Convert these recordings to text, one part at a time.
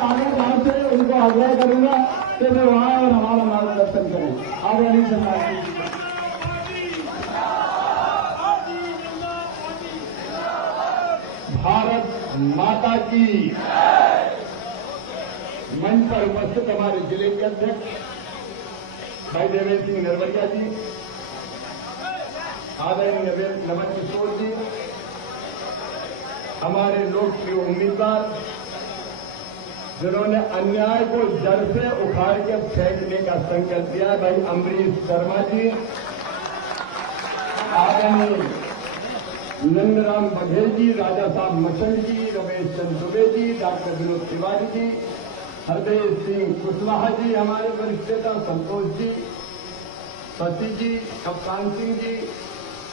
आगे वहां से उनको आग्रह करूंगा कि वे वहां और हमारा मार्गदर्शन करें। आगे नहीं सरकार भारत माता की मंच पर उपस्थित हमारे जिले के अध्यक्ष भाई देवेंद्र सिंह नरवरिया जी, आदरणीय नमन किशोर जी, हमारे लोकप्रिय उम्मीदवार जिन्होंने अन्याय को जड़ से उखाड़ के फेंकने का संकल्प दिया है, भाई अमरीश शर्मा जी, आदरणीय नंदराम बघेल जी, राजा साहब मचल जी, रमेश चंद्र दुबे जी, डॉक्टर विनोद तिवारी जी, हरदेव सिंह कुशवाहा जी, हमारे वरिष्ठ नेता संतोष जी, शशि जी, कप्तान सिंह जी,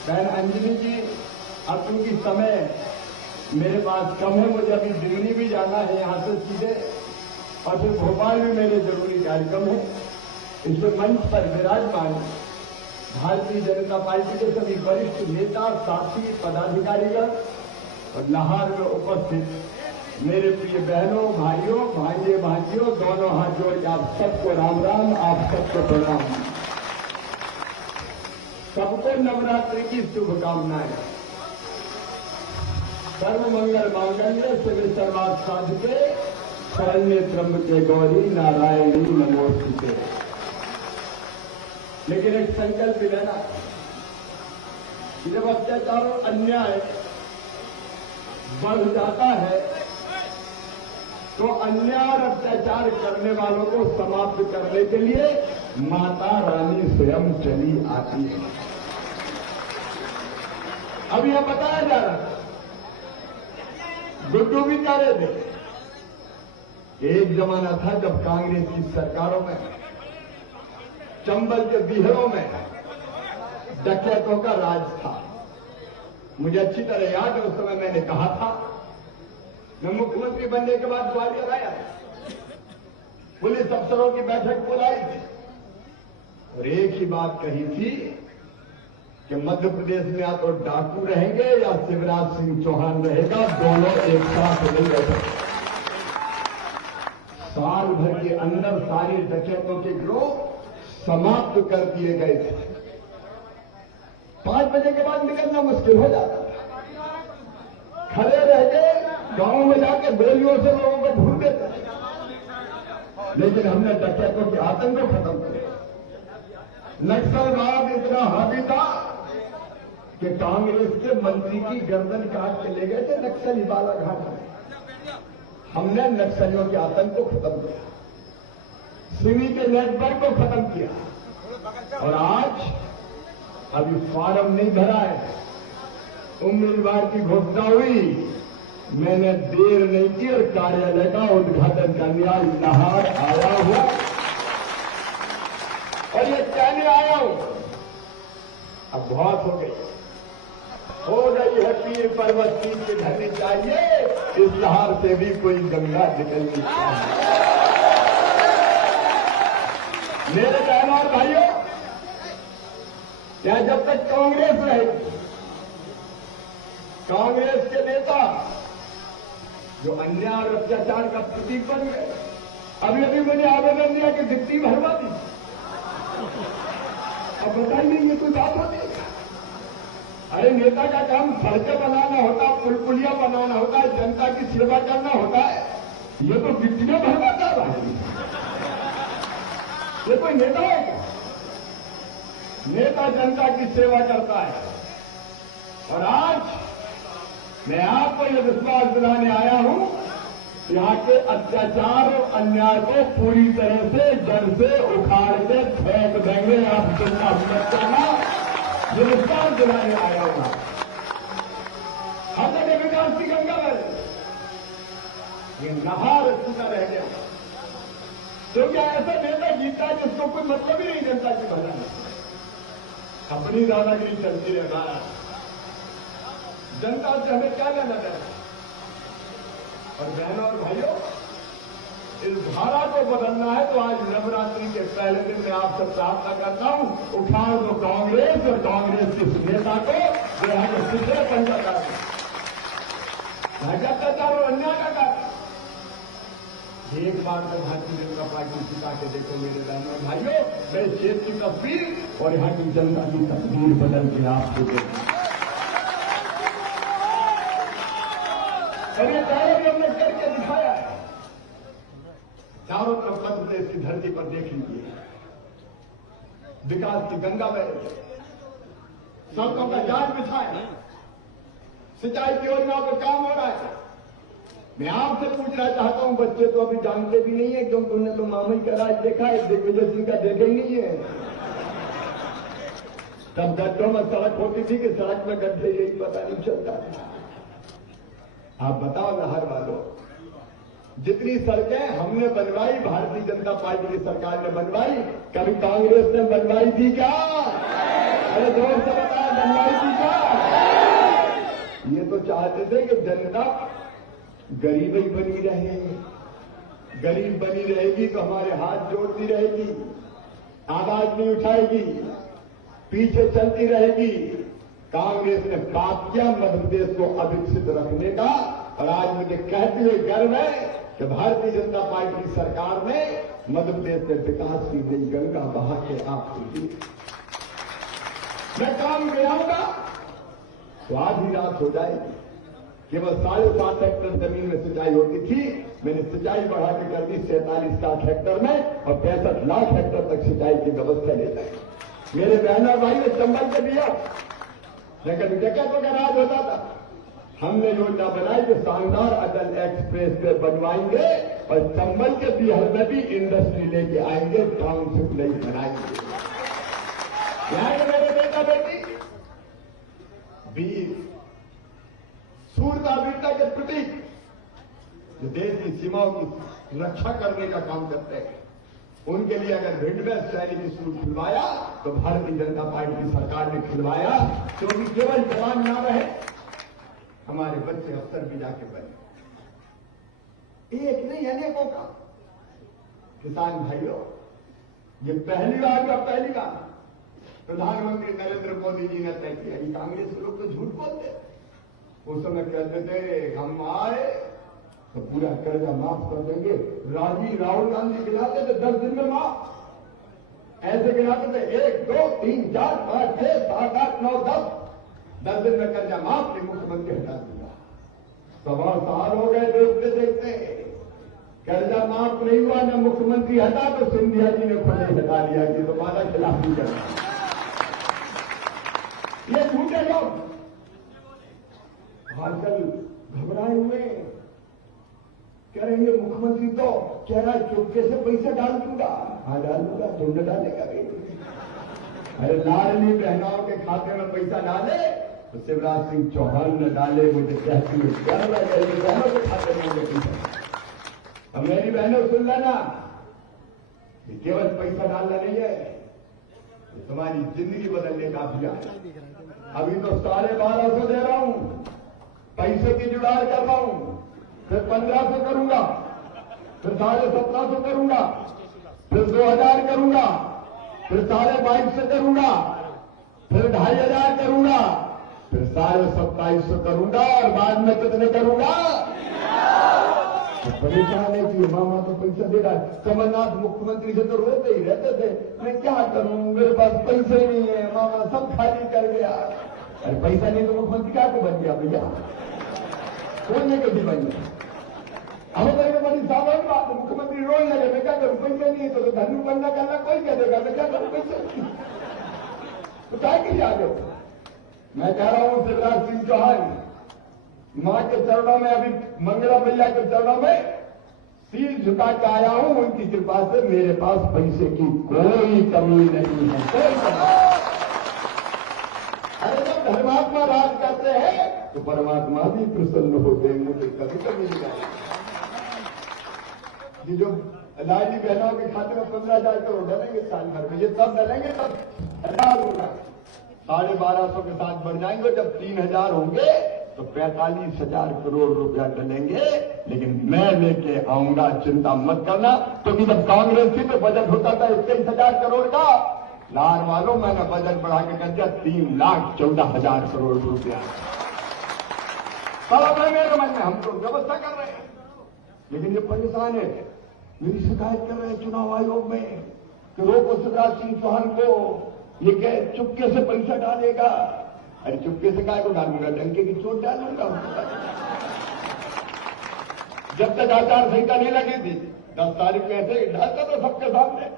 बहन अंजलि जी। अब क्योंकि समय मेरे पास कम है, मुझे अभी दिल्ली भी जाना है यहां से सीधे, और फिर भोपाल भी मेरे जरूरी कार्यक्रम है। इससे मंच पर विराजमान भारतीय जनता पार्टी के सभी वरिष्ठ नेता, साथी, पदाधिकारीगण और लाहौर में उपस्थित मेरे प्रिय बहनों, भाइयों, भांजे भांजियों, दोनों हाथ जोड़ के आप सबको राम राम, आप सबको प्रणाम। सबको नवरात्रि की शुभकामनाएं। सर्व मंगल मांगल्य शिव सर्वार्थ साधिके शरण्य त्र्यंबके गौरी नारायणी नमोस्तुते। लेकिन एक संकल्प भी लेना कि जब अत्याचार और अन्याय बढ़ जाता है तो अन्याय और अत्याचार करने वालों को समाप्त करने के लिए माता रानी स्वयं चली आती है। अब यह बताया जा रहा है, गुड्डू भी कह रहे थे कि एक जमाना था जब कांग्रेस की सरकारों में चंबल के बिहरों में डकैतों का राज था। मुझे अच्छी तरह याद है, उस समय मैंने कहा था, मैं मुख्यमंत्री बनने के बाद ग्वालियर आया, पुलिस अफसरों की बैठक बुलाई थी और एक ही बात कही थी कि मध्य प्रदेश में या तो डाकू रहेंगे या शिवराज सिंह चौहान रहेगा, दोनों एक साथ नहीं रह सकते। साल भर के अंदर सारे डकैतों के गिरोह समाप्त कर दिए गए थे। 5 बजे के बाद निकलना मुश्किल हो जाता था, खड़े रह गए गांव में जाकर गोलियों से लोगों को भूल देते। लेकिन हमने डकैतों के आतंक को खत्म किया। नक्सलवाद इतना हावी था कि कांग्रेस के मंत्री की गर्दन काट के ले गए थे नक्सली बालाघाट में। हमने नक्सलियों के आतंक को खत्म किया, सिमी के नेटवर्क को खत्म किया और आज अभी फार्म नहीं भरा है, उम्मीदवार की घोषणा हुई, मैंने देर नहीं की और कार्यालय का उद्घाटन करने आज लाहौर आया हुआ और ये कहने आया हूं, अब बहुत हो गई है पीर पर्वत पीर के धरनी चाहिए, इस लाहौर से भी कोई गंगा निकलनी चाहिए। मेरे बहनों और भाइयों, क्या जब तक कांग्रेस रहेगी, कांग्रेस के नेता जो अन्याय और अत्याचार का प्रतीक बन गए, अभी अभी मैंने आवेदन दिया कि गिट्टी भरवा दी। अब बताइए ये कोई बात होती है? अरे नेता का काम सड़कें बनाना होता, पुलिया बनाना होता है, जनता की सेवा करना होता है, ये तो गिट्टियां भरवाता रहा है। ये कोई नेता है क्या? नेता जनता की सेवा करता है। और आज मैं आपको यह विश्वास दिलाने आया हूं, यहाँ के अत्याचार और अन्याय को पूरी तरह से जड़ से उखाड़ के फेंक देंगे। आप चिंता मत करना, ये विश्वास दिलाने आया हूं। हमने विकास की गंगा में ये नहार छूटा रह गया, तो क्या ऐसा नेता जीता है जिसको कोई मतलब ही नहीं जनता की भला में, अपनी दादागिरी चलती रहना, जनता से हमें क्या लेना चाहिए? और बहनों और भाइयों, इस धारा को बदलना है तो आज नवरात्रि के पहले दिन मैं आपसे प्रार्थना करता हूं, उठाओ तो कांग्रेस और कांग्रेस के नेता को जो है दूसरे पंजा कर अत्याचार और अन्याय का एक बार तो भारतीय जनता पार्टी सिखा के देखो मेरे बहनों भाइयों, मैं क्षेत्र की तस्वीर और यहाँ की जनता की तस्वीर बदल के आपको देखूं। और ये कार्य भी हमने करके दिखाया है। चारों तरफ मध्य प्रदेश की धरती पर देख लीजिए, विकास की गंगा बह रही है, सड़कों का जाल बिछाया, सिंचाई की योजनाओं पर काम हो रहा है। मैं आपसे पूछना चाहता हूं, बच्चे तो अभी जानते भी नहीं है क्योंकि उन्होंने तो मामई का राज देखा है, दिग्विजय सिंह का देखा ही नहीं है। तब गड्ढों में सड़क होती थी कि सड़क में गड्ढे, यही पता नहीं चलता था। आप बताओ नहर वालों, जितनी सड़कें हमने बनवाई, भारतीय जनता पार्टी की सरकार ने बनवाई, कभी कांग्रेस ने बनवाई थी क्या? अरे जोर से बताया, बनवाई थी क्या? ये तो चाहते थे कि जनता गरीब ही बनी रहे, गरीब बनी रहेगी तो हमारे हाथ जोड़ती रहेगी, आवाज नहीं उठाएगी, पीछे चलती रहेगी। कांग्रेस ने पाप किया मध्य प्रदेश को अविकसित रखने का, और आज मुझे कहते हुए गर्व है कि भारतीय जनता पार्टी की सरकार ने मध्य प्रदेश में विकास की नई गंगा बहा के आपको दी। मैं काम गिराऊंगा तो आधी रात हो जाएगी। केवल 7.5 हेक्टर जमीन में सिंचाई होती थी, मैंने सिंचाई बढ़ा के कर दी 47-60 हेक्टर में, और 65 लाख हेक्टर तक सिंचाई की व्यवस्था ले जाए। मेरे बहना भाई ने चंबल के दिया, लेकिन जगह का राज होता था। हमने योजना बनाई कि शानदार अटल एक्सप्रेस वे बनवाएंगे और चंबल के बिहार में भी इंडस्ट्री लेके आएंगे, टाउनशिप नहीं बनाएंगे। यहाँ के मेरे बेटा बेटी वीर, सूरता वीरता के प्रतीक, जो देश की सीमाओं की रक्षा करने का काम करते हैं, उनके लिए अगर भिंड में सैनिक स्कूल खुलवाया तो भारतीय जनता पार्टी की सरकार ने खुलवाया, क्योंकि केवल जवान ना रहे, हमारे बच्चे अफसर भी जाके बने। एक नहीं, अनेकों का। किसान भाइयों, ये पहली बार प्रधानमंत्री नरेंद्र मोदी जी ने तय किया। ये कांग्रेस के लोग तो झूठ बोलते, उस समय कहते थे हम आए तो पूरा कर्जा माफ कर देंगे। राहुल गांधी गिनाते थे 10 दिन में माफ, ऐसे गिनाते थे 1, 2, 3, 4, 5, 6, 7, 8, 9, 10 दिन में कर्जा माफ, नहीं मुख्यमंत्री हटा दूंगा। 1.25 साल हो गए देखते देखते, कर्जा माफ नहीं हुआ, न मुख्यमंत्री हटा, तो सिंधिया जी ने खुद ही हटा दिया कि तुम्हारा खिलाफ नहीं करना। ये झूठे लोग आजकल घबराए हुए कह रहे हैं, मुख्यमंत्री तो कह रहा है चुपके से पैसा डाल दूंगा। हाँ डाल दूंगा, झुंड डालेगा भी। अरे लाडली बहनाओं के खाते में पैसा डाले तो शिवराज सिंह चौहान ने डाले, मुझे कहती है बहनों के खाते में पैसा। अब मेरी बहनों सुन लेना, ये केवल पैसा डालना नहीं है, तुम्हारी जिंदगी बदलने का अभियान। अभी तो 1250 दे रहा हूं, पैसे की जुगाड़ कर रहा हूं, फिर 1500 करूंगा, फिर 1750 करूंगा, फिर 2000 करूंगा, फिर 2250 करूंगा, फिर 2500 करूंगा, फिर 2750 करूंगा, और बाद में कितने करूंगा? तो परेशान है कि मामा तो पैसा दे रहा है। कमलनाथ मुख्यमंत्री से तो रोते ही रहते थे, मैं क्या करूं, मेरे पास पैसे नहीं है, मामा सब खाली कर गया। अरे पैसा नहीं तो मुख्यमंत्री क्या को बन गया भैया? कौन ने कभी बन गया? अब मेरे बड़ी साधारण बात है, मुख्यमंत्री रोने लगे, मैं क्या करूं, पैसे नहीं है तो धनु बनना करना कोई कह देगा, मैं क्या करूं, पैसे नहीं तो क्या के आ जाओ। मैं कह रहा हूं शिवराज सिंह चौहान, मां के चरणों में, अभी मंगला मैया के चरणों में सिर झुका के आया हूं, उनकी कृपा से मेरे पास पैसे की कोई कमी नहीं है, कोई कमी। अरे जब धर्मात्मा राज करते हैं तो परमात्मा भी प्रसन्न होते हैं, मुझे कभी कभी नहीं आया। ये जो लाडली बहनों के खाते में 15,000 करोड़ डालेंगे साल भर में, ये तब डालेंगे तब 1000 होगा, 1250 के साथ बढ़ जाएंगे। जब 3000 होंगे तो 45,000 करोड़ रुपया डलेंगे, लेकिन मैं लेके आऊंगा, चिंता मत करना। क्योंकि जब कांग्रेस थी तो बजट होता था 21,000 करोड़ का, लार वालों मैंने बजट बढ़ा के कर दिया 3,14,000 करोड़ रुपया। सब मेरे मन में, हम तो व्यवस्था कर रहे हैं, लेकिन ये परेशान है। मेरी शिकायत कर रहे हैं चुनाव आयोग में कि रोको शिवराज सिंह चौहान को, ये कह चुपके से पैसा डालेगा। अरे चुपके से काय को डालूंगा, डंके की चोट डालूंगा। जब तक आचार संहिता नहीं लगी थी 10 तारीख को ऐसे डालता था सबके सामने।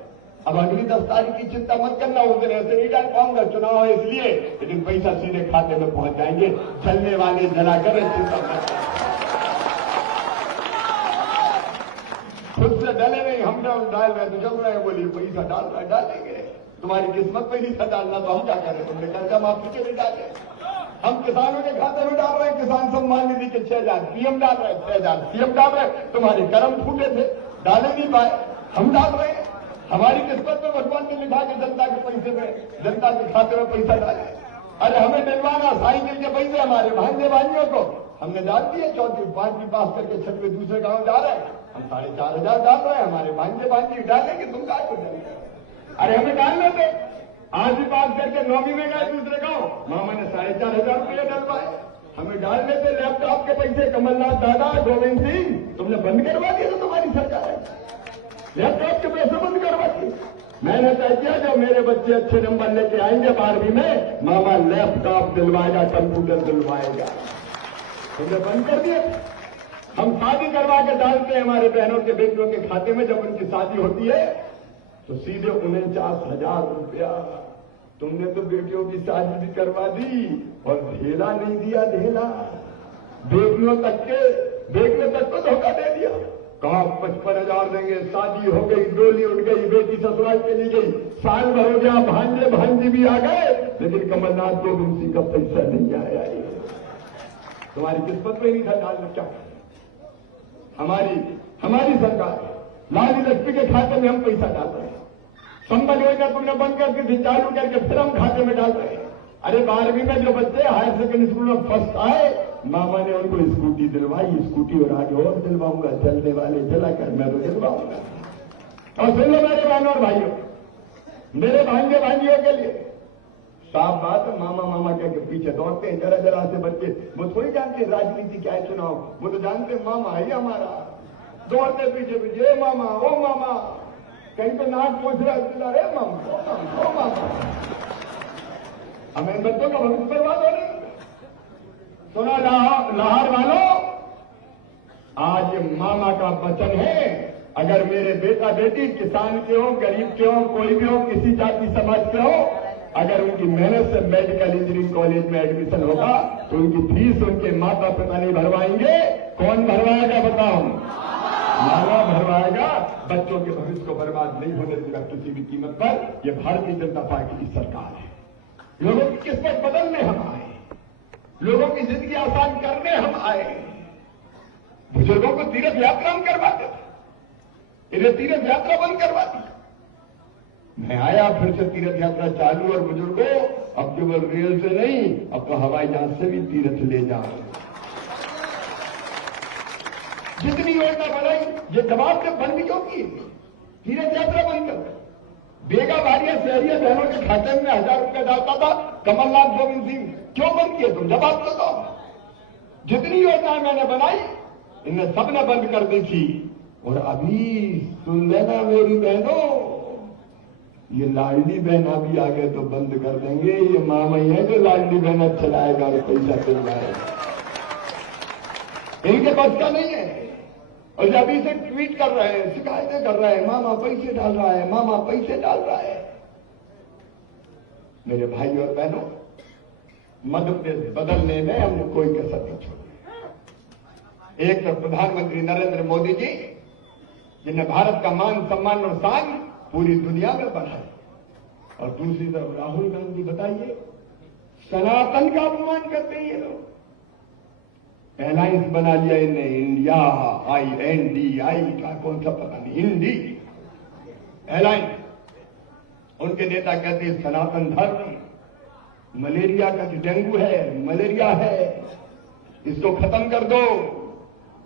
अब अगली 10 तारीख की चिंता मत करना, उस दिन ऐसे नहीं डाल पाऊंगा, चुनाव है इसलिए, लेकिन पैसा सीधे खाते में पहुंच जाएंगे। जलने वाले जलाकर चिंता मत, खुद से डले नहीं, हम डाल रहे तो चल रहे हैं, बोलिए पैसा डाल रहा है, डालेंगे। तुम्हारी किस्मत पे नहीं था डालना तो हम क्या करें, तुमने कर्जा माफी के लिए डाले, हम किसानों के खाते में डाल रहे हैं, किसान सम्मान निधि के 6,000 पीएम डाल रहे हैं, 6,000 सीएम डाल रहे हैं। तुम्हारे कर्म फूटे थे, डाले नहीं पाए, हम डाल रहे हैं। हमारी किस्मत में भगवान ने लिखा कि जनता के पैसे में, जनता के खाते में पैसा डाले। अरे हमें दिलवाना साइकिल के पैसे हमारे भांजे भाइयों को हमने डाल दिए, 4वीं 5वीं पास करके 6वीं दूसरे गांव जा रहे हैं, हम 4,500 डाल रहे हैं, हमारे भांजे भांजी डालेंगे, तुम क्या को डालेंगे? अरे हमें डालने थे, 8वीं पास करके 9वीं में गए दूसरे गांव, मामा ने 4,500 रुपये डलवाए, हमें डालने थे लैपटॉप के पैसे। कमलनाथ दादा, गोविंद सिंह, तुमने बंद करवा दिया तो तुम्हारी सरकार है, लैपटॉप के पैसे बंद करवा दिए। मैंने तय किया जब मेरे बच्चे अच्छे नंबर लेके आएंगे 12वीं में, मामा लैपटॉप दिलवाएगा, कंप्यूटर दिलवाएगा, तुमने बंद कर दिया। हम शादी करवा के डालते हैं हमारे बहनों के बेटियों के खाते में, जब उनकी शादी होती है तो सीधे 49,000 रुपया। तुमने तो बेटियों की शादी भी करवा दी और ढेला नहीं दिया, ढेला बेटियों तक को धोखा दे दिया। कहा 55,000 देंगे, शादी हो गई, डोली उठ गई, बेटी ससुराल चली गई, साल भर हो गया, भांजे भांजी भी आ गए, लेकिन कमलनाथ को उनसी का पैसा नहीं आया। तुम्हारी किस्मत में नहीं था डालना, क्या हमारी सरकार लाली लक्ष्मी के खाते में हम पैसा डाल रहे हैं। संबल योजना तुमने बंद करके थी, चालू करके फिर हम खाते में डाल रहे हैं। अरे 12वीं में जो बच्चे हायर सेकेंडरी स्कूल में फर्स्ट आए, मामा ने उनको स्कूटी दिलवाई, स्कूटी और आगे और दिलवाऊंगा, चलने वाले जलाकर मैं तो दिलवाऊंगा। और सुन लो मेरे बहनों और भाइयों, मेरे भांजे भांजियों के लिए साफ बात है, मामा कह के पीछे दौड़ते हैं जरा से बच्चे, वो थोड़ी जानते राजनीति क्या है, चुनाव, वो तो जानते मामा है हमारा, दौड़ते पीछे मामा, ओ मामा, कहीं तो नाक पूछ रहा है, मामा ओ मामा। हमें बच्चों का भविष्य बर्बाद हो रही। सुनो लाहौर वालों, आज ये मामा का वचन है, अगर मेरे बेटा बेटी किसान के हो, गरीब के हो, कोई भी हो, किसी जाति समाज के हो, अगर उनकी मेहनत से मेडिकल इंजीनियरिंग कॉलेज में एडमिशन होगा तो उनकी फीस उनके माता पिता नहीं भरवाएंगे, कौन भरवाएगा बताओ? मामा भरवाएगा। बच्चों के भविष्य को बर्बाद नहीं होने देगा किसी भी कीमत पर। यह भारतीय जनता पार्टी की सरकार है। लोगों की किस्मत बदलने हम आए, लोगों की जिंदगी आसान करने हम आए। बुजुर्गों को तीर्थ यात्रा हम करवाते थे, इन्हें तीर्थ यात्रा बंद करवा दी। मैं आया, फिर से तीर्थ यात्रा चालू, और बुजुर्गों अब केवल रेल से नहीं, अब तो हवाई जहाज से भी तीर्थ ले जाओ। जितनी योजना बनाई, ये जवाब से बंद क्यों की? तीर्थ यात्रा बंद कर। बेगा भारिया शहरिया बहनों के खाते में 1,000 रुपया डालता था कमलनाथ, गोविंद सिंह, क्यों बंद किए तुम? जवाब तो दो। जितनी योजनाएं मैंने बनाई, इनने सबने बंद कर दी थी। और अभी सुन लेना मेरी बहनों, ये लाडली बहना भी आगे तो बंद कर देंगे। ये मामा ही है जो लाडली बहना चलाएगा और पैसा दिलवाएगा, इनके पास का नहीं है। और जब इसे ट्वीट कर रहे हैं, शिकायतें कर रहे हैं, मामा पैसे डाल रहा है, मामा पैसे डाल रहा है। मेरे भाई और बहनों, मध्य प्रदेश बदलने में हमने कोई कसर नहीं छोड़ी। एक तो प्रधानमंत्री नरेंद्र मोदी जी, जिन्हें भारत का मान सम्मान और शान पूरी दुनिया में बढ़ाया, और दूसरी तरफ राहुल गांधी, बताइए सनातन का अपमान करते हैं ये लोग। एलायंस बना लिया इनने, इंडिया INDI का कौन सा पता नहीं, हिंदी एलायंस। उनके नेता कहते हैं सनातन धर्म मलेरिया का, डेंगू है, मलेरिया है, इसको खत्म कर दो।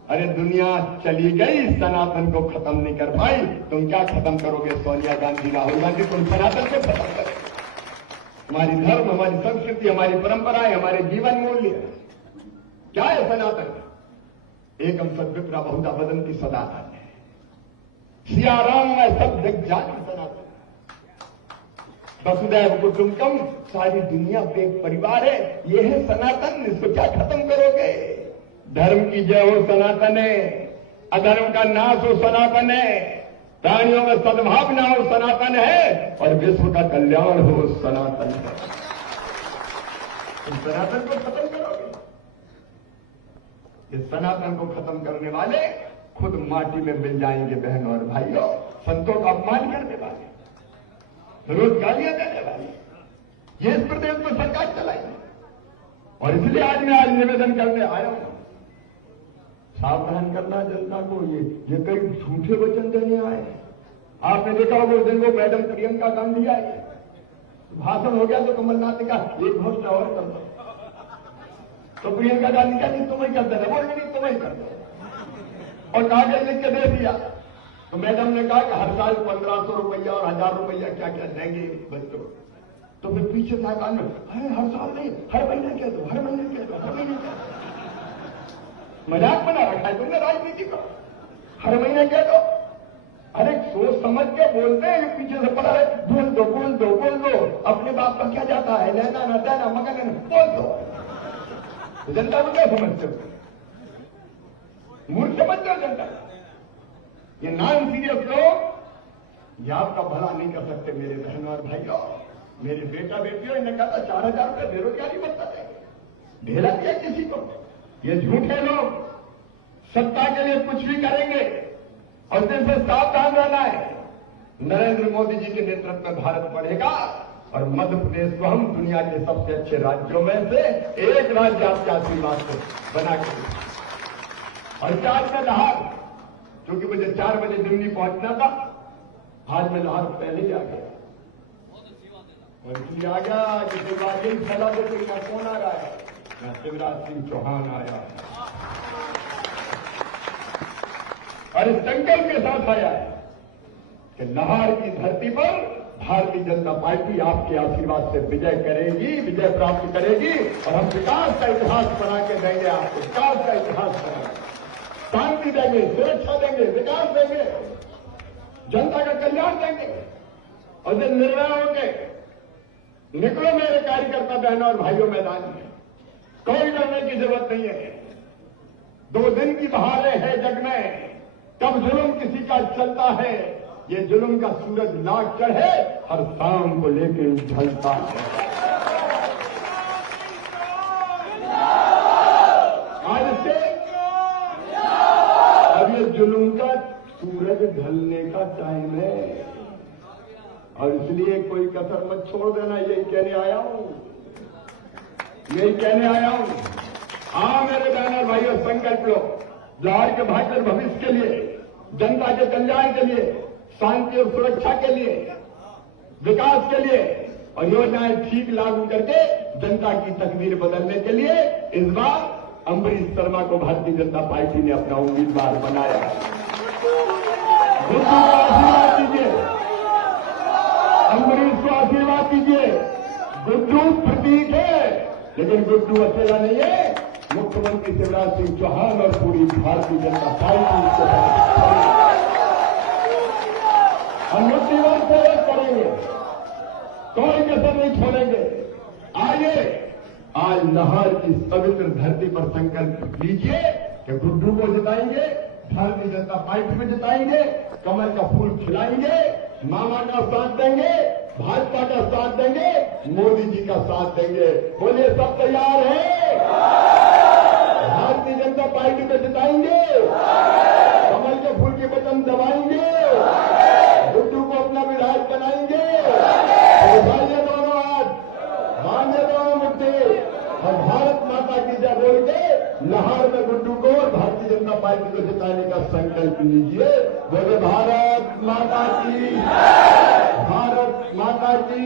अरे दुनिया चली गई, सनातन को खत्म नहीं कर पाई, तुम क्या खत्म करोगे? सोनिया गांधी, राहुल गांधी, तुम सनातन को खत्म करो। हमारी धर्म, हमारी संस्कृति, हमारी परंपराएं, हमारे जीवन मूल्य क्या है? सनातन एकम सद्विप्रा बहुधा वदन्ति सनातन है। सियाराम में सब जग जानी सनातन, वसुधैव कुटुंबकम, सारी दुनिया पे एक परिवार है, ये है सनातन। इसको क्या खत्म करोगे? धर्म की जय हो सनातन है, अधर्म का नाश हो सनातन है, प्राणियों में सद्भावना हो सनातन है, और विश्व का कल्याण हो सनातन है। तुम सनातन को खत्म करोगे? इस सनातन को खत्म करने वाले खुद माटी में मिल जाएंगे बहनों और भाइयों। संतों का अपमान करने वाले, रोज गालियां देने वाले, ये इस प्रदेश में सरकार चलाएगी। और इसलिए आज मैं निवेदन करने आया हूं, सावधान करना जनता को। ये कई झूठे वचन देने आए। आपने देखा होगा उस दिन वो मैडम प्रियंका गांधी आई, भाषण हो गया तो कमलनाथ ने कहा एक घोषणा और कर दो, तो प्रियंका गांधी का नहीं तुम्हें कर देना, बोल नहीं तुम्हें कर दो, और कागज लिख के दे दिया। तो मैडम ने कहा कि हर साल 1500 रुपया और 1000 रुपया क्या क्या देंगे बच्चों। तो फिर पीछे था कहा हर साल नहीं, हर महीने कह दो, हर महीने कह दो, हर महीने कह दो। मजाक बना रखा है तुमने राजनीति का, हर महीने कह दो। अरे सोच समझ के बोलते हैं, पीछे से पड़ा है बोल दो बोल दो बोल दो। अपने बाप का क्या जाता है, लेना न देना मगर बोल दो। तो जनता को क्या समझते हो? मूर्ख समझते हो जनता? ये नॉन सीरियस लोग ये आपका भला नहीं कर सकते मेरे बहनों और भाइयों। मेरे बेटा बेटियों इन्हें कहा था 4000 रुपये बेरोजगारी बता देंगे, ढेला दिया किसी को। ये झूठे लोग सत्ता के लिए कुछ भी करेंगे, और इनसे सावधान रहना है। नरेंद्र मोदी जी के नेतृत्व में भारत बढ़ेगा, और मध्य प्रदेश को हम दुनिया के सबसे अच्छे राज्यों में से एक राज्य आपके आशीर्वाद से बना के। और 4 में लाहौर, क्योंकि मुझे 4 बजे दिल्ली पहुंचना था, आज मैं लाहौर पहले ही आ गया। और इसलिए आ गया कि शिवराज जी फैला देते क्या कौन आ रहा है? मैं शिवराज सिंह चौहान आया और इस संकल्प के साथ आया है कि लाहौर की धरती पर भारतीय जनता पार्टी आपके आशीर्वाद से विजय करेगी, विजय प्राप्त करेगी, और हम विकास का इतिहास बना के देंगे आपको, विकास का इतिहास बनाएंगे, शांति देंगे, सुरक्षा देंगे, विकास देंगे, जनता का कल्याण देंगे। और जब निर्णय होंगे, निकलो मेरे कार्यकर्ता बहनों और भाइयों मैदान में, कोई डरने की जरूरत नहीं है। 2 दिन की बहारें हैं जग में, कब जुल्म किसी का चलता है, ये जुल्म का सूरज लाख चढ़े हर शाम को लेके ढलता है। आज से अब ये जुल्म का सूरज ढलने का टाइम है, और इसलिए कोई कसर मत छोड़ देना। यही कहने आया हूं, यही कहने आया हूं। हाँ मेरे बहनों भाइयों, संकल्प लो लाहौर के बेहतर भविष्य के लिए, जनता के कल्याण के लिए, शांति और सुरक्षा के लिए, विकास के लिए, और योजनाएं ठीक लागू करके जनता की तकदीर बदलने के लिए इस बार अम्बरीश शर्मा को भारतीय जनता पार्टी ने अपना उम्मीदवार बनाया। गुड्डू को आशीर्वाद दीजिए, अम्बरीश को आशीर्वाद दीजिए। गुड्डू प्रतीक है, लेकिन गुड्डू अकेला नहीं है। मुख्यमंत्री शिवराज सिंह चौहान और पूरी भारतीय जनता पार्टी इसके साथ हम मुट्ठीभर सहयोग करेंगे, कोई कसर नहीं छोड़ेंगे। आइए आज लाहौर की पवित्र धरती पर संकल्प लीजिए कि गुड्डू को जिताएंगे, भारतीय जनता पार्टी में जिताएंगे, कमल का फूल खिलाएंगे, मामा का साथ देंगे, भाजपा का साथ देंगे, मोदी जी का साथ देंगे। बोलिए सब तैयार हैं? भारतीय जनता पार्टी को जिताएंगे, कमल के फूल के बटन दबाएंगे, गुड्डू को अपना विधायक बनाएंगे। उठाइए दोनों हाथ, मानिए दोनों मुट्ठी, और भारत माता की जय बोल के लाहौर में गुड्डू को और भारतीय जनता पार्टी को जिताने का संकल्प लीजिए। बोले भारत माता की, भारत माता की,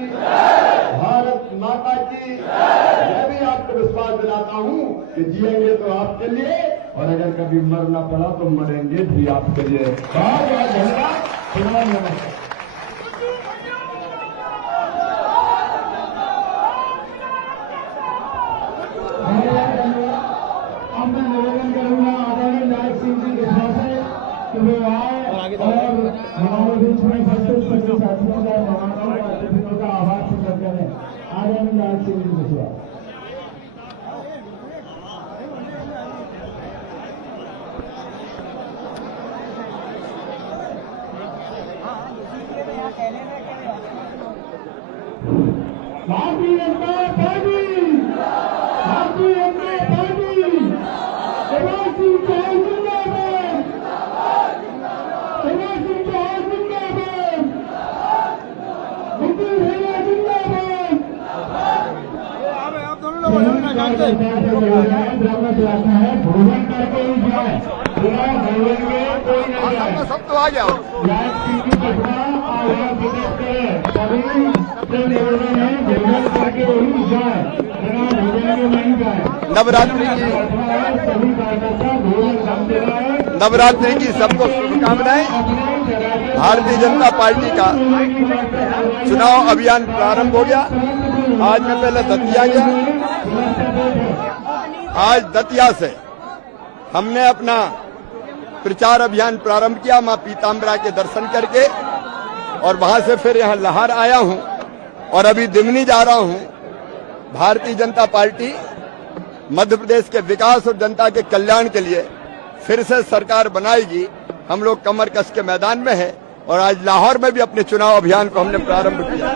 भारत माता की। मैं भी आपको विश्वास दिलाता हूं कि जिएंगे तो आपके लिए, और अगर कभी मरना पड़ा तो मरेंगे भी आपके लिए। बहुत बहुत धन्यवाद। नमस्कार। अब मैं निवेदन करूंगा आदरणीय नायक सिंह जी के साथ कि वो आए और भारतीय जनता पार्टी, भारतीय जनता पार्टी, शिवराज सिंह चौहान जिंदाबाद, शिवराज सिंह चौहान जिंदाबाद, मुकुल भैया जिंदाबाद। आप दोनों लोग योजना जानते हैं। भोजन करके ही जाए, बिना भोजन के कोई नहीं जाए। सब तो आ गया। नवरात्रि की सबको शुभकामनाएं। भारतीय जनता पार्टी का चुनाव अभियान प्रारंभ हो गया। आज मैं पहले दतिया गया। आज दतिया से हमने अपना प्रचार अभियान प्रारंभ किया मां पीताम्बरा के दर्शन करके, और वहां से फिर यहां लाहौर आया हूं और अभी दिमनी जा रहा हूं। भारतीय जनता पार्टी मध्य प्रदेश के विकास और जनता के कल्याण के लिए फिर से सरकार बनाएगी। हम लोग कमर कस के मैदान में हैं और आज लाहौर में भी अपने चुनाव अभियान को हमने प्रारंभ किया।